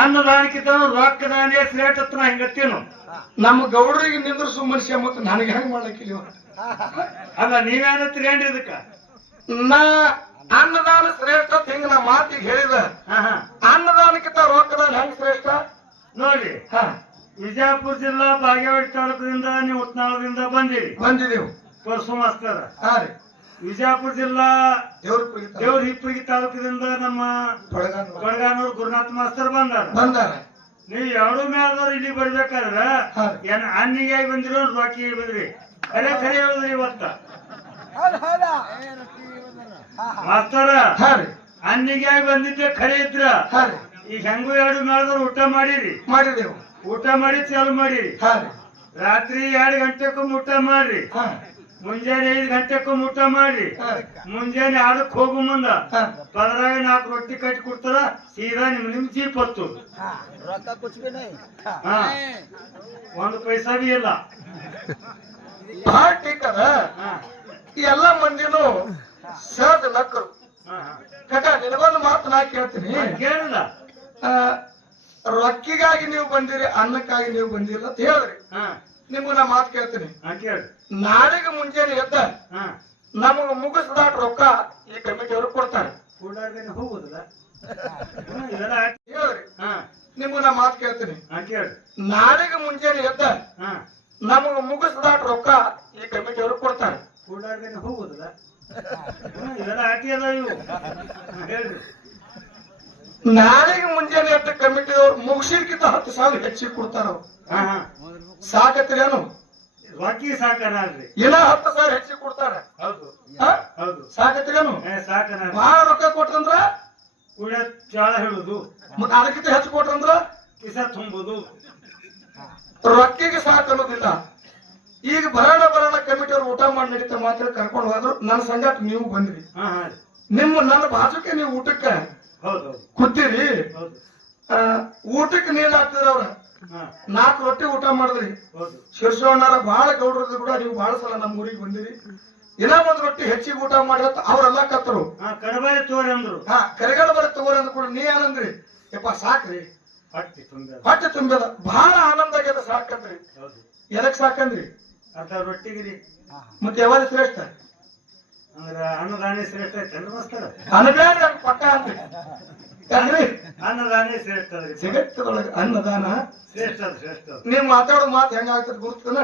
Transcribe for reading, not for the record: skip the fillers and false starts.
ಅನ್ನದಾನಕ್ಕಿಂತ ರೊಕ್ಕದಾನೇ ಶ್ರೇಷ್ಠ ಹತ್ರ ಹಿಂಗತ್ತೇನು ನಮ್ಮ ಗೌಡರಿಗೆ ನಿಂದ್ರಸು ಮನುಷ್ಯ ಮತ್ತು ನನಗೆ ಹೆಂಗ್ ಮಾಡಕ್ಕಿಲ್ಲ ಅಲ್ಲ ನೀವೇನತ್ರಿ ಏನ್ರಿ ಇದಕ್ಕ ನಾ ಅನ್ನದಾನ ಶ್ರೇಷ್ಠ ಅಂತ ಹಿಂಗ ನಾ ಮಾತಿಗೆ ಹೇಳಿದ ಅನ್ನದಾನಕ್ಕಿಂತ ರೊಕ್ಕದಾನ ಹೆಂಗ್ ಶ್ರೇಷ್ಠ ನೋಡ್ರಿ ವಿಜಯಪುರ ಜಿಲ್ಲಾ ಬಾಗೇವಾಡಿ ತಾಲೂಕದಿಂದ ನೀವು ಉತ್ನಾಳದಿಂದ ಬಂದಿದೆವು ಪರಸು ಮಾಸ್ತರ ಹಾ ರೀ ವಿಜಯಪುರ ಜಿಲ್ಲಾ ದೇವ್ರ ಹಿಪ್ಪರಿಗೆ ತಾಲೂಕಿನಿಂದ ನಮ್ಮ ಕೊಡಗಾನೂರು ಗುರುನಾಥ್ ಮಾಸ್ತರ್ ಬಂದಾರ ನೀವು ಎರಡು ಮೇಲದವ್ರು ಇಲ್ಲಿ ಬರ್ಬೇಕಾದ್ರ ಏನ್ ಅನ್ನಿಗೆ ಬಂದಿರೋ ರೊಕ್ಕಿಗೆ ಬಂದ್ರಿ ಖರೆ ಖರೆ ಹೇಳಿದ್ರಿ ಇವತ್ತ ಮಾಸ್ತರ ಅನ್ನಿಗೆ ಬಂದಿದ್ದೆ ಖರೆ ಇದ್ರ ಈಗ ಹೆಂಗು ಎರಡು ಮೇಲದವ್ರು ಊಟ ಮಾಡಿದೆವು ಊಟ ಮಾಡಿ ಚಾಲು ಮಾಡಿರಿ ರಾತ್ರಿ 2 ಗಂಟೆಕೊಮ್ಮೆ ಊಟ ಮಾಡ್ರಿ ಮುಂಜಾನೆ 5 ಗಂಟೆಕೊಮ್ಮೆ ಊಟ ಮಾಡ್ರಿ ಮುಂಜಾನೆ 6ಕ್ಕೆ ಹೋಗು ಮುಂದ ಪದರಾಗ 4 ರೊಟ್ಟಿ ಕಟ್ಟಿ ಕೊಡ್ತಾರ ಸೀದಾ ನಿಮ್ ಜೀಪ್ ಹೊತ್ತು ಒಂದು ಪೈಸಾ ಬಿ ಇಲ್ಲ ಈ ಎಲ್ಲ ಮಂದಿನು ಸಹಜ ನಕ್ಕರು ಕಟ ನಿನಗೊಂದು ಮಾತು ನಾ ಕೇಳ್ತೀನಿ ಕೇಳಿಲ್ಲ ರೊಕ್ಕಿಗಾಗಿ ನೀವು ಬಂದಿರಿ ಅನ್ನಕ್ಕಾಗಿ ನೀವು ಬಂದಿಲ್ಲ ಅಂತ ಹೇಳಿದ್ರಿ ನಿಮ್ಗೆ ನಾ ಮಾತು ಕೇಳ್ತೀನಿ ನಾಳೆಗೆ ಮುಂಜಾನೆ ಎದ್ದ ನಮಗ ಮುಗಿಸ್ದಾಟ ರೊಕ್ಕ ಈ ಕಮಿಟಿಯವರು ಕೊಡ್ತಾರೆ ಹೋಗುದಿಲ್ಲ ಹೇಳ್ರಿ ನಿಮ್ಗೆ ನಾ ಮಾತು ಕೇಳ್ತೀನಿ ನಾಳೆಗೆ ಮುಂಜಾನೆ ಎದ್ದ ನಮಗ ಮುಗಿಸ್ದಾಟ ರೊಕ್ಕ ಈ ಕಮಿಟಿಯವರು ಕೊಡ್ತಾರೆ ಹೋಗುದಿಲ್ಲ ಹೇಳ್ರಿ ನಾಳೆಗೆ ಮುಂಜಾನೆ ಎದ್ದ ಕಮಿಟಿಯವರು ಮುಗಿಸಿದ್ಕಿಂತ 10,000 ಹೆಚ್ಚಿಗೆ ಕೊಡ್ತಾರ ಸಾಕತ್ರಿ ರೊಕ್ಕಿ ಸಾಕನಾಲ್ರಿ ಇನ್ನ 10,000 ಹೆಚ್ಚಿಗೆ ಕೊಡ್ತಾರ ಹೌದು ಸಾಕತ್ರಿನು ಸಾಕನ ಬಹಳ ರೊಕ್ಕ ಕೊಟ್ರಂದ್ರ ಕೂಡ ಚಾಳ ಹೇಳುದು ಮತ್ತ ಅದಕ್ಕಿಂತ ಹೆಚ್ಚು ಕೊಟ್ರಂದ್ರ ಕಿಸ ತುಂಬುದು ರೊಕ್ಕಿಗೆ ಸಾಕು ಅನ್ನೋದಿಲ್ಲ ಈಗ ಬರೋಣ ಕಮಿಟಿಯವ್ರು ಊಟ ಮಾಡಿ ನಡೀತಾ ಮಾತ್ರ ಕರ್ಕೊಂಡು ಹೋದ್ರು ನನ್ನ ಸಂಗಾಟ ನೀವು ಬಂದ್ರಿ ನನ್ನ ಬಾಜುಕ್ಕೆ ನೀವು ಊಟಕ್ಕೆ ಕೂತೀರಿ ಊಟಕ್ಕೆ ನೀರ್ ಹಾಕ್ತಿದ್ರ ಅವ್ರ 4 ರೊಟ್ಟಿ ಊಟ ಮಾಡಿದ್ರಿ ಶಿರ್ಸೋಣ್ಣಾರ ಬಹಳ ಗೌಡ್ರದ್ದು ಕೂಡ ನೀವು ಬಹಳ ಸಲ ನಮ್ಮ ಊರಿಗೆ ಬಂದಿರಿ ಇನ್ನ 1 ರೊಟ್ಟಿ ಹೆಚ್ಚಿಗೆ ಊಟ ಮಾಡಿರತ್ತ ಅವ್ರೆಲ್ಲ ಕತ್ತರು ಕಡಬಾರಿ ತೋರಿ ಅಂದ್ರು ಕರಿಗಡ ಬರ ತಗೋರಿ ಅಂದ್ ಕೂಡ ನೀ ಏನಂದ್ರಿ ಯಪ್ಪ ಸಾಕ್ರಿ ಹೊಟ್ಟೆ ತುಂಬ್ಯದ ಬಹಳ ಆನಂದ ಆಗ್ಯದ ಸಾಕಂದ್ರಿ ಎದಕ್ ಸಾಕಂದ್ರಿ ಅರ್ಧ ರೊಟ್ಟಿಗಿರಿ ಮತ್ತೆ ಯಾವಾಗ ಶ್ರೇಷ್ಠ ಅಂದ್ರ ಅನ್ನದಾನೆ ಶ್ರೇಷ್ಠ ಐತೇನ್ರಿ ಮಾಸ್ತರ ಅನ್ನದಾನ ಪಕ್ಕ ಅಂದ್ರಿ ಅನ್ನದಾನೆ ಶ್ರೇಷ್ಠ ಜಗತ್ತದೊಳಗೆ ಅನ್ನದಾನ ಶ್ರೇಷ್ಠ ನೀವ್ ಮಾತಾಡೋ ಮಾತು ಹೆಂಗಾಗ್ತದ ಗುರ್ತನ